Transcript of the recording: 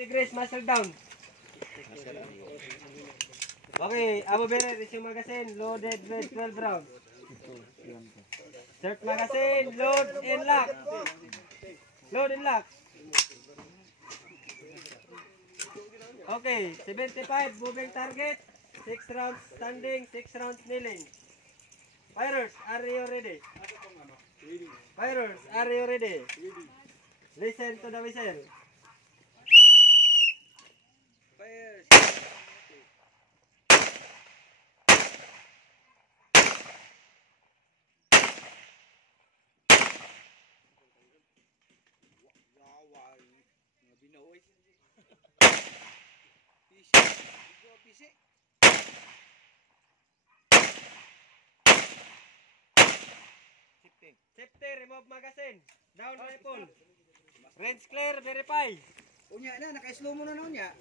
degrees, muscle down. Okay, Abu Berer, is yung magazine, loaded with 12 rounds. Start magazine, load and lock. Load and lock. Okay, 75, moving target. 6 rounds standing, 6 rounds kneeling. Firers, are you ready? Firers, are you ready? Listen to the whistle. Fires. Safety, remove magazine. Down rifle. Range clear, verify. Unya na, naka-slow mo na unya.